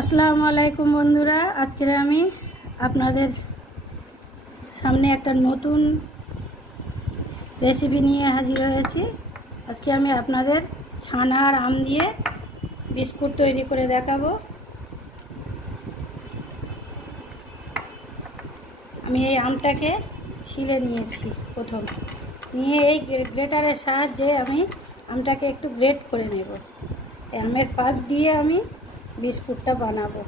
আসসালামু আলাইকুম বন্ধুরা, আজকে আমি আপনাদের সামনে একটা নতুন রেসিপি নিয়ে হাজির হয়েছি। আজকে আমি আপনাদের ছানা আর আম দিয়ে বিস্কুট তৈরি করে দেখাবো। আমি এই আমটাকে ছিলে নিয়েছি, প্রথম নিয়ে এই গ্রেটারের সাহায্যে আমি আমটাকে একটু গ্রেট করে নেব। এই আমের পাল্প দিয়ে আমি বিস্কুটটা বানাবো।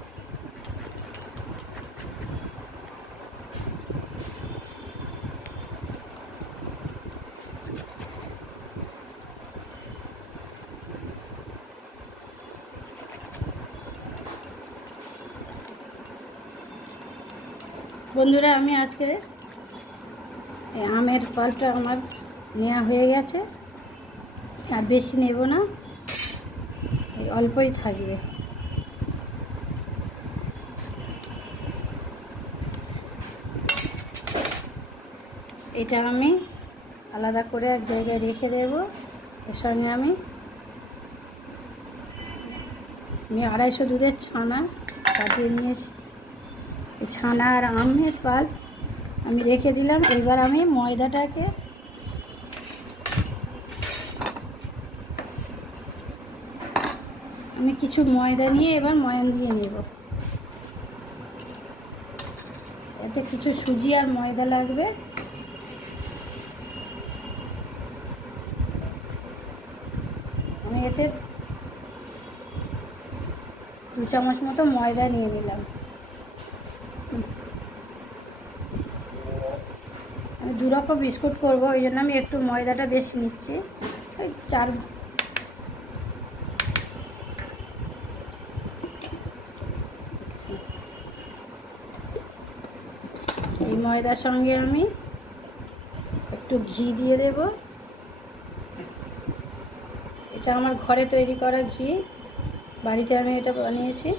বন্ধুরা, আমি আজকে আমের পাল্পটা আমার নেওয়া হয়ে গেছে, আর বেশি নেব না, অল্পই থাকবে। এটা আমি আলাদা করে এক জায়গায় রেখে দেব। এর সঙ্গে আমি 250 দুধের ছানা কাটিয়ে নিয়েছি। এই ছানা আর আমের পাল্প আমি রেখে দিলাম। এবার আমি ময়দাটাকে কিছু ময়দা নিয়ে এবার ময়ান দিয়ে নেব। এতে কিছু সুজি আর ময়দা লাগবে। আমি এতে 2 চামচ মতো ময়দা নিয়ে নিলাম। আমি 2 রকম বিস্কুট করব, ওই জন্য আমি একটু ময়দাটা বেশি নিচ্ছি। ওই 4 এই ময়দার সঙ্গে আমি একটু ঘি দিয়ে দেব। এটা আমার ঘরে তৈরি করা ঘি, বাড়িতে আমি এটা বানিয়েছি।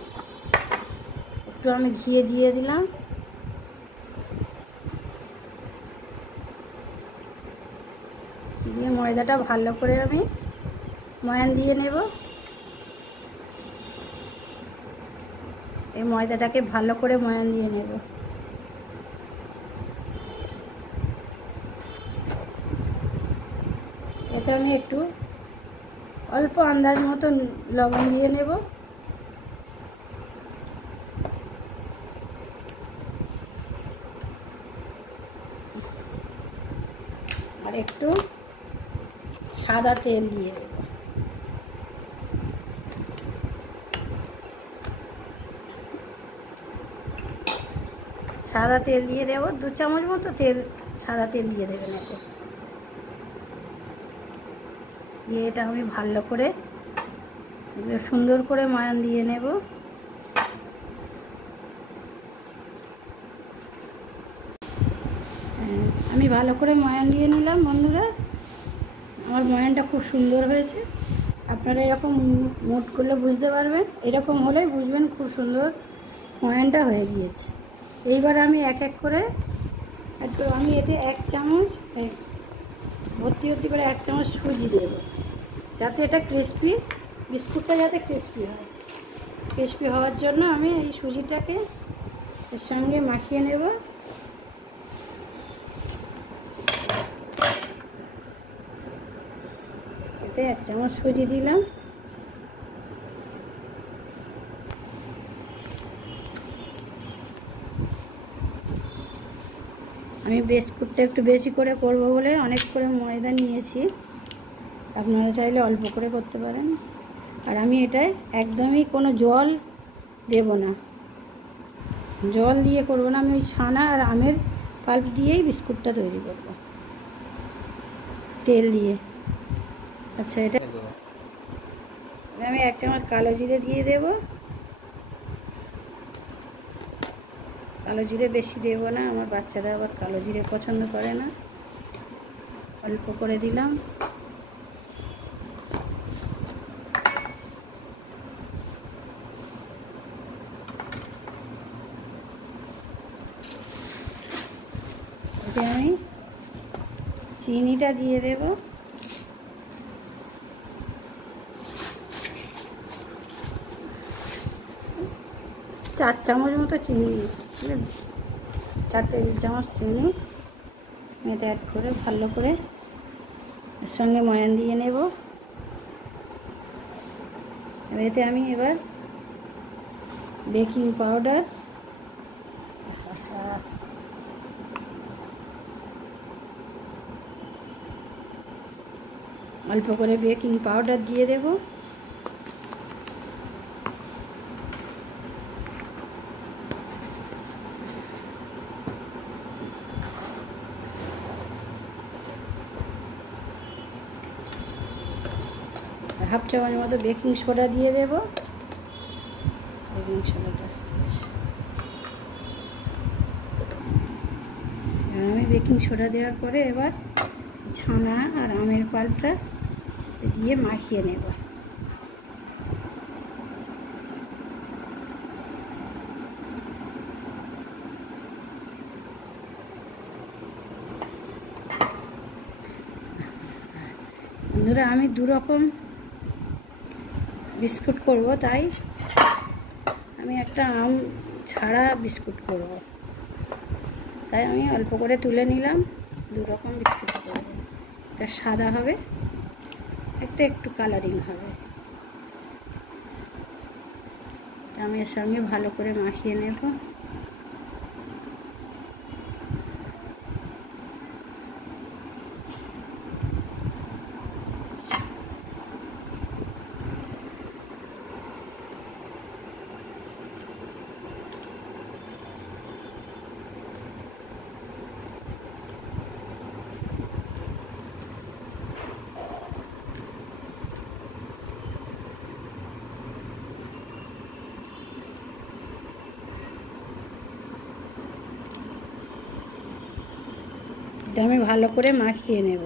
একটু আমি ঘি দিয়ে দিলাম। দিয়ে ময়দাটা ভালো করে আমি ময়ান দিয়ে নেব। এই ময়দাটাকে ভালো করে ময়ান দিয়ে নেব। এটা আমি একটু অল্প আন্দাজ মতো লবণ দিয়ে নেব। আর একটু সাদা তেল দিয়ে দেব। সাদা তেল দিয়ে দেব, 2 চামচ মতো সাদা তেল দিয়ে দেবেন। এতে দিয়ে এটা আমি ভালো করে সুন্দর করে ময়ান দিয়ে নেব। আমি ভালো করে ময়ান দিয়ে নিলাম। বন্ধুরা, আমার ময়ানটা খুব সুন্দর হয়েছে। আপনারা এরকম মোট করলে বুঝতে পারবেন, এরকম হলেই বুঝবেন খুব সুন্দর ময়ানটা হয়ে গিয়েছে। এইবার আমি এক এক করে আমি এতে 1 চামচ ভর্তি করে 1 চামচ সুজি দেব, যাতে এটা ক্রিস্পি, বিস্কুটটা যাতে ক্রিস্পি হয়। ক্রিস্পি হওয়ার জন্য আমি এই সুজিটাকে এর সঙ্গে মাখিয়ে নেব। এতে 1 চামচ সুজি দিলাম। আমি বিস্কুটটা একটু বেশি করে করব বলে অনেক করে ময়দা নিয়েছি, আপনারা চাইলে অল্প করে করতে পারেন। আর আমি এটায় একদমই কোনো জল দেব না, জল দিয়ে করব না। আমি ওই ছানা আর আমের পাল্প দিয়েই বিস্কুটটা তৈরি করব, তেল দিয়ে। আচ্ছা, এটা আমি 1 চামচ কালো জিরে দিয়ে দেব। কালো জিরে বেশি দেব না, আমার বাচ্চারা আবার কালো জিরে পছন্দ করে না, অল্প করে দিলাম। এতে আমি চিনিটা দিয়ে দেব। 4 চামচ মতো চিনি দিয়েছি, 4 টেবিল চামচ চিনি এতে অ্যাড করে ভালো করে এর সঙ্গে ময়ান দিয়ে নেব। এতে আমি এবার বেকিং পাউডার, অল্প করে বেকিং পাউডার দিয়ে দেব। হাফ চামচ মতো বেকিং সোডা দিয়ে দেব। বেকিং সোডাটা আমি বেকিং সোডা দেওয়ার পরে এবার ছানা আর আমের পাল্পটা দিয়ে মাখিয়ে নেব। বন্ধুরা আমি 2 রকম বিস্কুট করব, তাই আমি একটা আম ছাড়া বিস্কুট করব, তাই আমি অল্প করে তুলে নিলাম। 2 রকম বিস্কুট করব, একটা সাদা হবে, একটা একটু কালারিং হবে। আমি এর সঙ্গে ভালো করে মাখিয়ে নেব। এটা আমি ভালো করে মাখিয়ে নেব।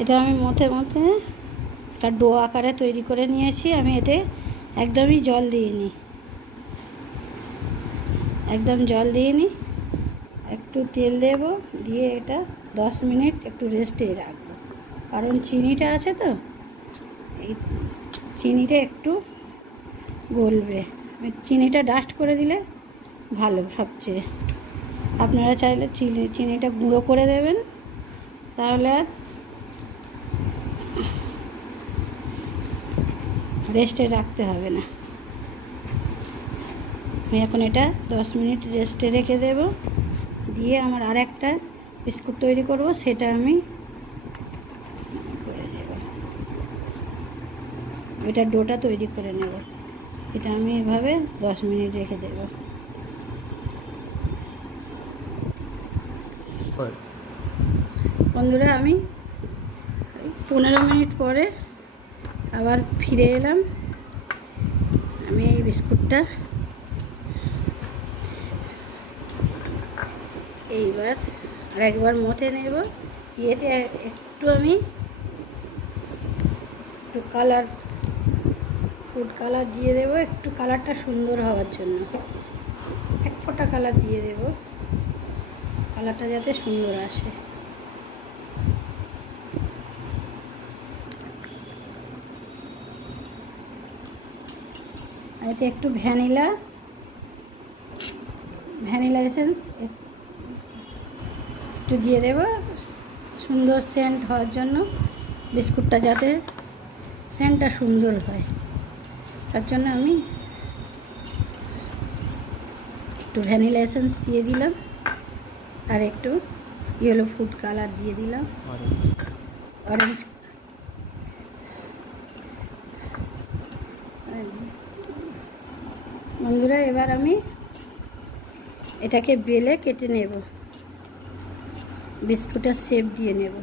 এটা আমি মথে একটা ডো আকারে তৈরি করে নিয়েছি। আমি এতে একদমই জল দিইনি, একদম জল দিইনি, একটু তেল দেব, দিয়ে এটা 10 মিনিট একটু রেস্টে রাখবো, কারণ চিনিটা আছে তো, এই চিনিটা একটু গলবে। চিনিটা ডাস্ট করে দিলে ভালো সবচেয়ে। আপনারা চাইলে চিনিটা গুঁড়ো করে দেবেন, তাহলে আর রেস্টে রাখতে হবে না। আমি এখন এটা 10 মিনিট রেস্টে রেখে দেব, দিয়ে আমার আর একটা বিস্কুট তৈরি করব, সেটা আমি করে দেব। এটা ডোটা তৈরি করে নেব। এটা আমি এভাবে 10 মিনিট রেখে দেব। বন্ধুরা আমি 15 মিনিট পরে আবার ফিরে এলাম। আমি এই বিস্কুটটা এইবার আরেকবার মথে নেব। এতে একটু আমি একটু ফুড কালার দিয়ে দেব, একটু কালারটা সুন্দর হওয়ার জন্য 1 ফোঁটা কালার দিয়ে দেব, কালারটা যাতে সুন্দর আসে। এতে একটু ভ্যানিলা এসেন্স একটু দিয়ে দেব, সুন্দর সেন্ট হওয়ার জন্য। বিস্কুটটা যাতে সেন্টটা সুন্দর হয়, তার জন্য আমি একটু ভ্যানিলা এসেন্স দিয়ে দিলাম, আর একটু ইয়েলো ফুড কালার দিয়ে দিলাম, অরেঞ্জ। বন্ধুরা এবার আমি এটাকে বেলে কেটে নেব, বিস্কুটের শেপ দিয়ে নেব।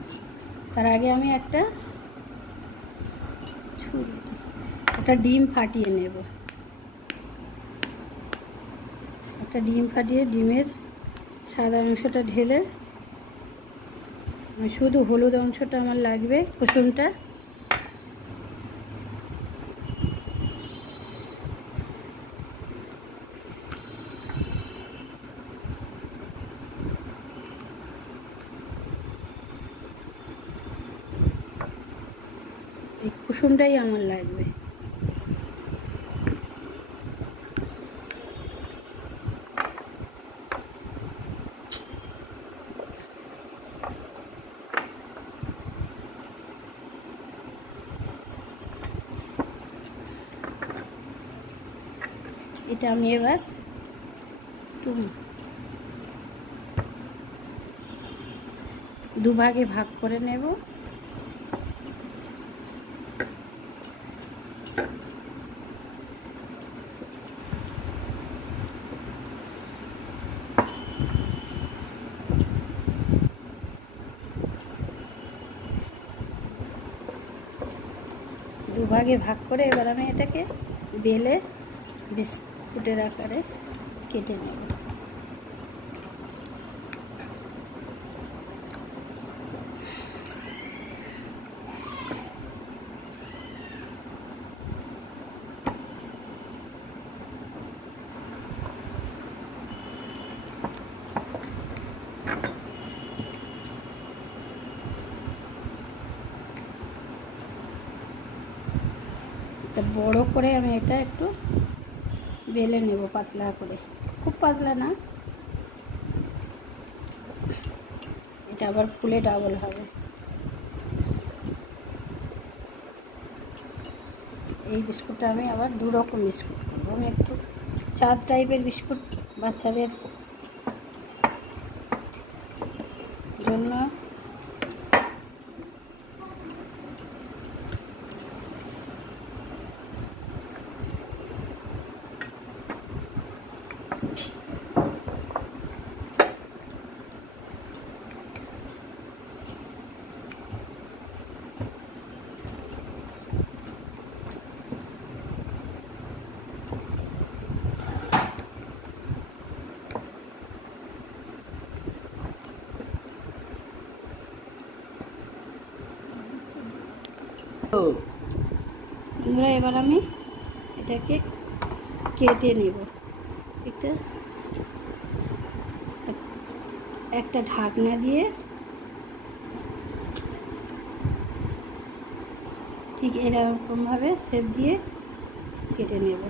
তার আগে আমি একটা ডিম ফাটিয়ে নেব। একটা ডিম ফাটিয়ে ডিমের সাদা অংশটা ঢেলে, শুধু হলুদ অংশটা আমার লাগবে, কুসুমটা। এই কুসুমটাই আমার লাগবে। এটা আমি এবার একটু দুভাগে ভাগ করে নেব। দুভাগে ভাগ করে এবার আমি এটাকে বেলে বিস্কুটের আকারে কেটে নেব। বড় করে আমি এটা একটু বেলে নেব পাতলা করে, খুব পাতলা না, এটা আবার ফুলে ডাবল হবে। এই বিস্কুটটা আমি আবার দু রকম বিস্কুট করবো। আমি একটু চার টাইপের বিস্কুট বাচ্চাদের জন্য বন্ধুরা এবার আমি এটাকে কেটে নেব। এটা একটা ঢাকনা দিয়ে ঠিক এরকমভাবে শেপ দিয়ে কেটে নেব।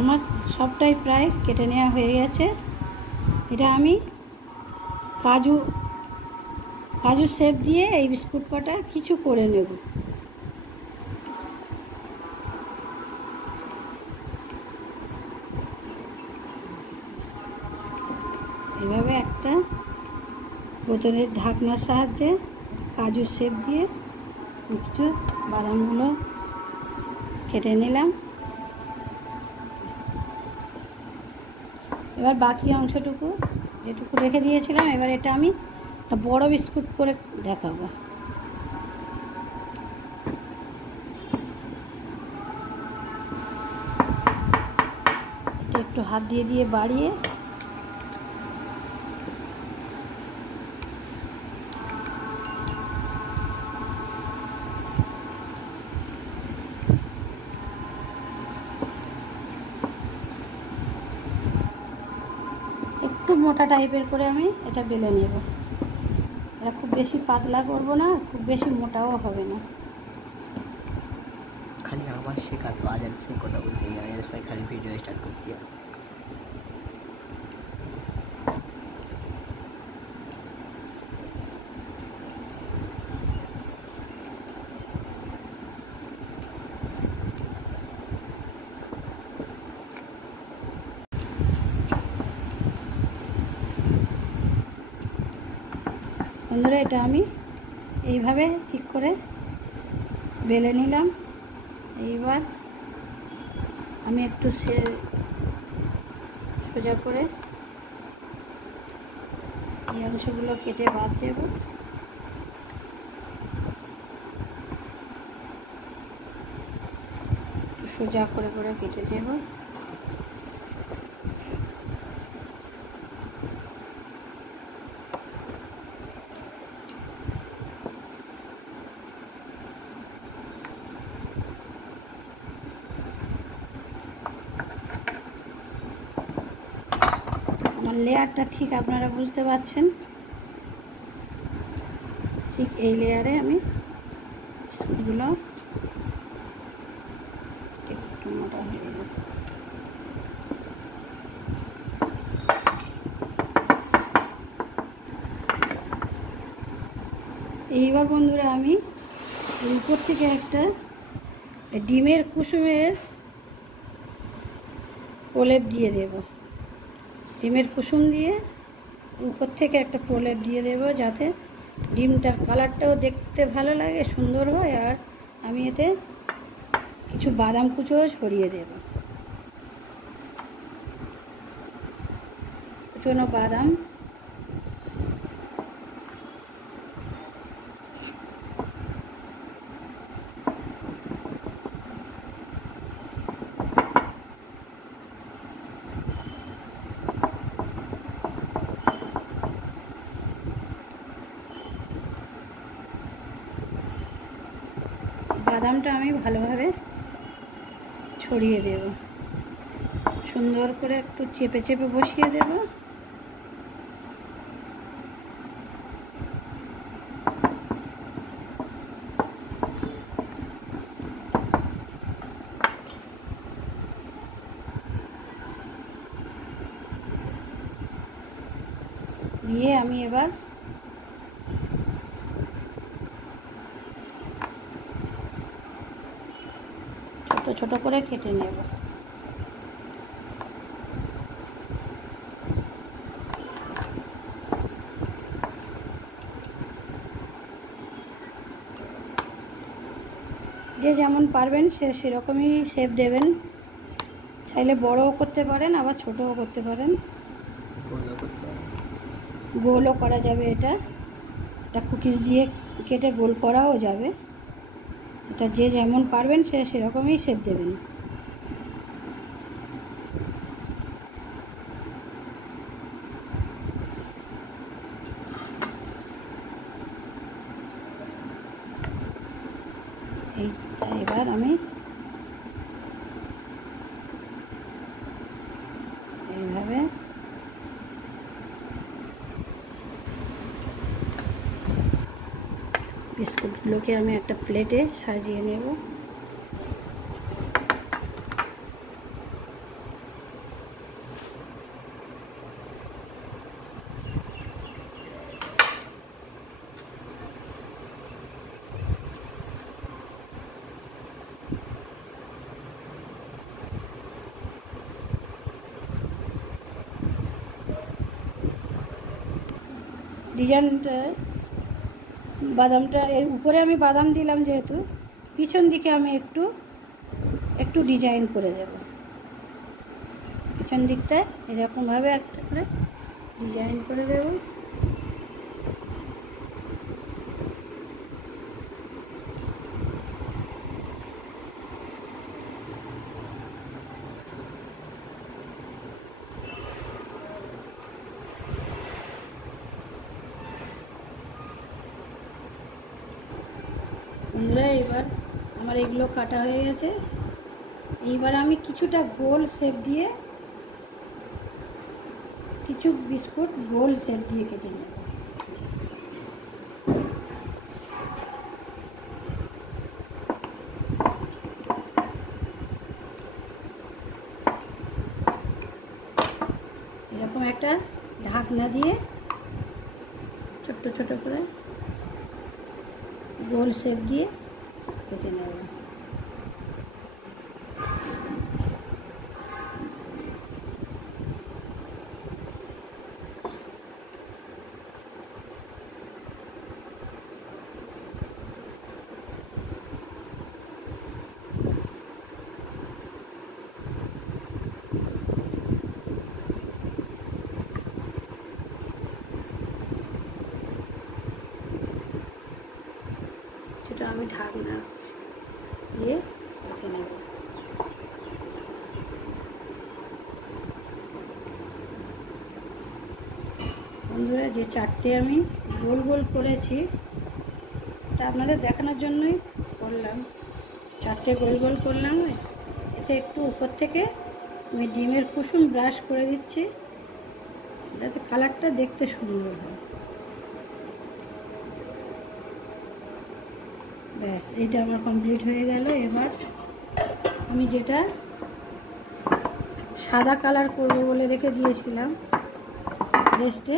আমার সবটাই প্রায় কেটে নেওয়া হয়ে গেছে। এটা আমি কাজু শেপ দিয়ে এই বিস্কুট কটা কিছু করে নেব। এভাবে একটা বোতলের ঢাকনার সাহায্যে কাজু শেপ দিয়ে কিছু বাদামগুলো কেটে নিলাম। এবার বাকি অংশটুকু যেটুকু রেখে দিয়েছিলাম, এবার এটা আমি একটা বড় বিস্কুট করে দেখাবো। এটা একটু হাত দিয়ে দিয়ে বাড়িয়ে একটু মোটা টাইপের করে আমি এটা বেলে নেব। এটা খুব বেশি পাতলা করব না, খুব বেশি মোটাও হবে না। খালি আমার শেখা তো, আজ সে কথা বলতে নেই, সবাই খালি ভিডিও স্টার্ট করতে হবে। বন্ধুরা এটা আমি এইভাবে ঠিক করে বেলে নিলাম। এইবার আমি একটু সোজা করে এই অংশগুলো কেটে বাদ দেব। সোজা করে করে কেটে দেব। আমার লেয়ারটা ঠিক আপনারা বুঝতে পারছেন। ঠিক এই লেয়ারে আমি বিস্কুটগুলো একটু মোটা হয়ে গেল। এইবার বন্ধুরা আমি উপর থেকে একটা ডিমের কুসুমের প্রলেপ দিয়ে দেব। ডিমের কুসুম দিয়ে উপর থেকে একটা প্রলেপ দিয়ে দেব, যাতে ডিমটার কালারটাও দেখতে ভালো লাগে, সুন্দর হয়। আর আমি এতে কিছু বাদাম কুচোও ছড়িয়ে দেব, কুচোনো বাদাম। বাদামটা আমি ভালোভাবে ছড়িয়ে দেব, সুন্দর করে একটু চেপে চেপে বসিয়ে দেব। দিয়ে আমি এবার ছোট ছোট করে কেটে নেব। যে যেমন পারবেন সেরকমই শেপ দেবেন। চাইলে বড়ও করতে পারেন, আবার ছোটও করতে পারেন, গোলও করা যাবে। এটা কুকিজ দিয়ে কেটে গোল করাও যাবে। এটা যে যেমন পারবেন সেরকমই শেপ দেবেন। এবার আমি এইভাবে বিস্কুটগুলোকে আমি একটা প্লেটে সাজিয়ে নেব। ডিজাইনটা বাদামটা এর উপরে আমি বাদাম দিলাম, যেহেতু পিছন দিকে আমি একটু ডিজাইন করে দেব। পিছন দিকটায় এরকমভাবে একটা করে ডিজাইন করে দেব। বন্ধুরা এবার আমার এগুলো কাটা হয়ে গেছে। এইবার আমি কিছুটা গোল শেপ দিয়ে, কিছু বিস্কুট গোল শেপ দিয়ে কেটে নেব। এরকম একটা ঢাকনা দিয়ে ছোট্ট ছোট করে গোল শেপ দিয়ে কেটে নেব। সেটা আমি ঢাকনা দিয়ে কেটে নেব। বন্ধুরা যে চারটে আমি গোল গোল করেছি, তা আপনাদের দেখানোর জন্যই করলাম। চারটে গোল গোল করলাম। এতে একটু উপর থেকে আমি ডিমের কুসুম ব্রাশ করে দিচ্ছি, যাতে কালারটা দেখতে সুন্দর হয়। ব্যাস, এইটা আমার কমপ্লিট হয়ে গেল। এবার আমি যেটা সাদা কালার করবো বলে রেখে দিয়েছিলাম রেস্টে,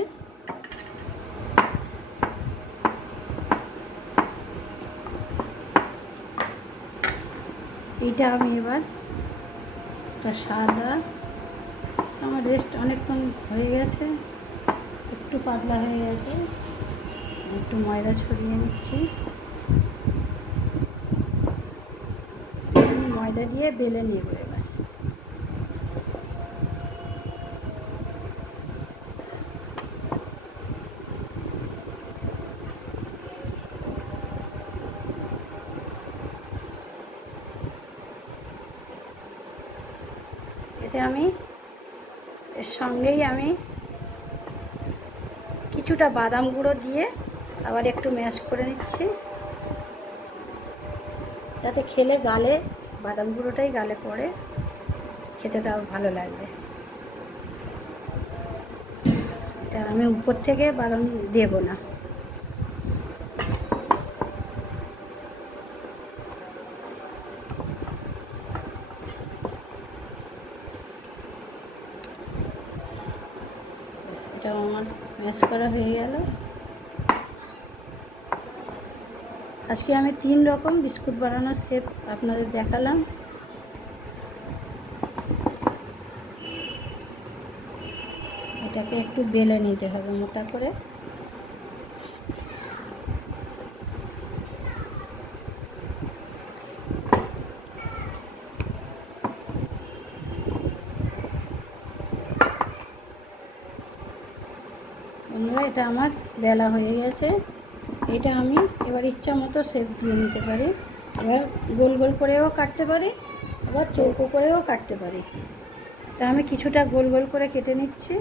এইটা আমি এবার একটা সাদা, আমার রেস্ট অনেকক্ষণ হয়ে গেছে, একটু পাতলা হয়ে গেছে, একটু ময়দা ছড়িয়ে নিচ্ছি। ময়দা দিয়ে বেলে নেব এবার। এতে আমি এর সঙ্গেই আমি কিছুটা বাদাম গুঁড়ো দিয়ে আবার একটু ম্যাশ করে নিচ্ছি, যাতে খেলে গালে বাদাম গুঁড়োটাই গালে পড়ে, খেতে তাও ভালো লাগবে। এটা আমি উপর থেকে বাদাম দেব না। এটা আমার ম্যাশ করা হয়ে গেল। আজকে আমি 3 রকম বিস্কুট বানানোর শেপ আপনাদের দেখালাম। এটাকে একটু বেলে নিতে হবে মোটা করে। বন্ধুরা, এটা আমার বেলা হয়ে গেছে। এটা আমি এবার ইচ্ছা মতো শেপ দিয়ে নিতে পারি। এবার গোল গোল করেও কাটতে পারি, আবার চৌকো করেও কাটতে পারি। তা আমি কিছুটা গোল গোল করে কেটে নিচ্ছি।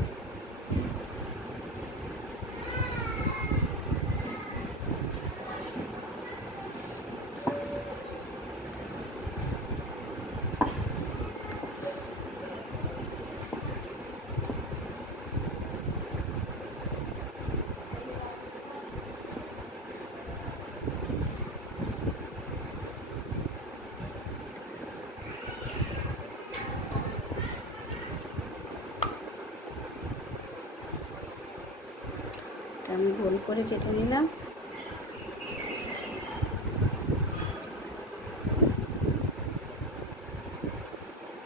আমি গোল করে কেটে নিলাম।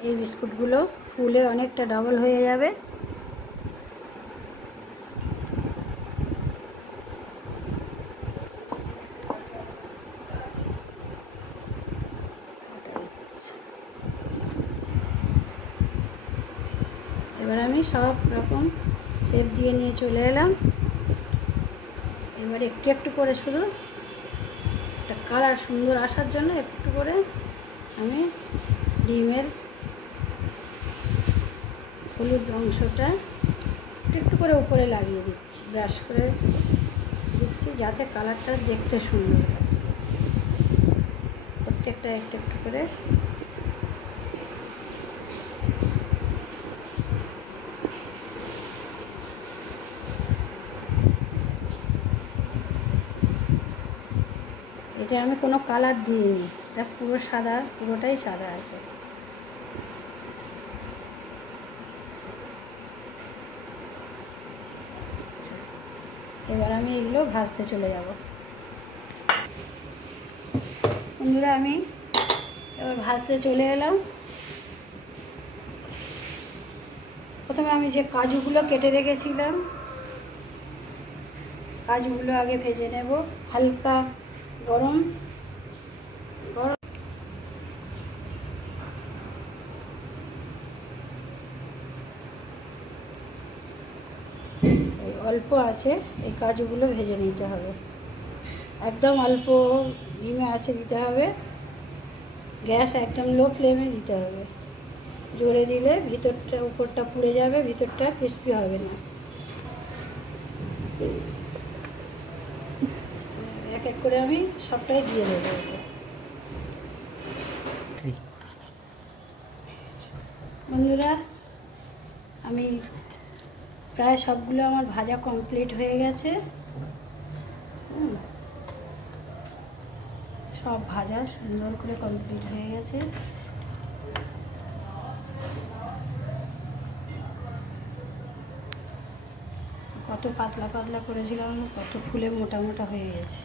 এই বিস্কুটগুলো ফুলে অনেকটা ডাবল হয়ে যাবে। এবার আমি সব রকম শেপ দিয়ে নিয়ে চলে এলাম। এবার একটু একটু করে শুধু একটা কালার সুন্দর আসার জন্য একটু করে আমি ডিমের হলুদ অংশটা একটু করে উপরে লাগিয়ে দিচ্ছি, ব্রাশ করে দিচ্ছি, যাতে কালারটা দেখতে সুন্দর হয়। প্রত্যেকটা একটু একটু করে এটা আমি কোনো কালার দিইনি, এটা পুরো সাদা, পুরোটাই সাদা আছে। এবার আমি এগুলো ভাজতে চলে যাব। বন্ধুরা, আমি এবার ভাজতে চলে এলাম। প্রথমে আমি যে কাজুগুলো কেটে রেখেছিলাম, কাজুগুলো আগে ভেজে নেব হালকা গরম গরম। এই অল্প আছে, এই কাজুগুলো ভেজে নিতে হবে। একদম অল্প ডিমে আছে দিতে হবে, গ্যাস একদম লো ফ্লেমে দিতে হবে। জোরে দিলে ভিতরটা উপরটা পুড়ে যাবে, ভিতরটা ক্রিস্পি হবে না। এক এক করে আমি সবটাই দিয়ে দেবো। বন্ধুরা, আমি প্রায় সবগুলো আমার ভাজা কমপ্লিট হয়ে গেছে। সব ভাজা সুন্দর করে কমপ্লিট হয়ে গেছে। কত পাতলা পাতলা করেছিলাম, কত ফুলে মোটা মোটা হয়ে গেছে।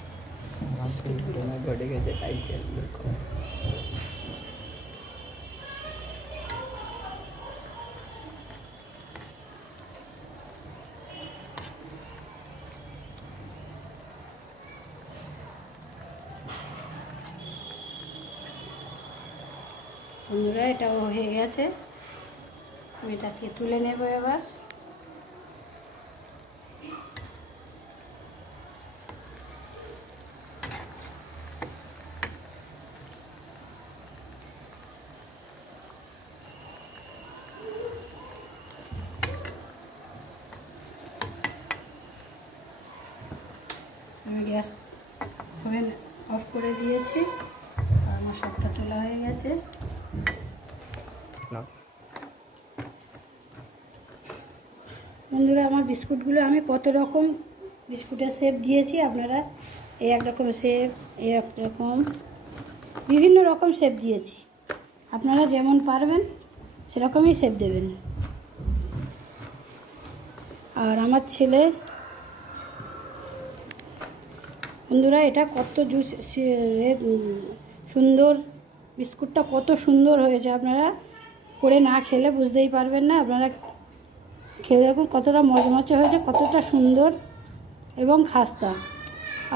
বন্ধুরা এটাও হয়ে গেছে, আমি এটাকে তুলে নেব এবার। আমি গ্যাস ওভেন অফ করে দিয়েছি, আর আমার সবটা তোলা হয়ে গেছে। বন্ধুরা আমার বিস্কুটগুলো আমি কত রকম বিস্কুটের শেপ দিয়েছি, আপনারা এই একরকম শেপ, এই একরকম বিভিন্ন রকম শেপ দিয়েছি, আপনারা যেমন পারবেন সেরকমই শেপ দেবেন। আর আমার ছেলে, বন্ধুরা এটা কত সুন্দর, বিস্কুটটা কত সুন্দর হয়েছে, আপনারা করে না খেলে বুঝতেই পারবেন না। আপনারা খেয়ে দেখুন কতটা মচমচে হয়েছে, কতটা সুন্দর এবং খাস্তা।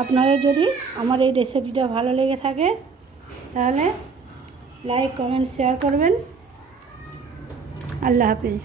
আপনাদের যদি আমার এই রেসিপিটা ভালো লেগে থাকে তাহলে লাইক, কমেন্ট, শেয়ার করবেন। আল্লাহ হাফেজ।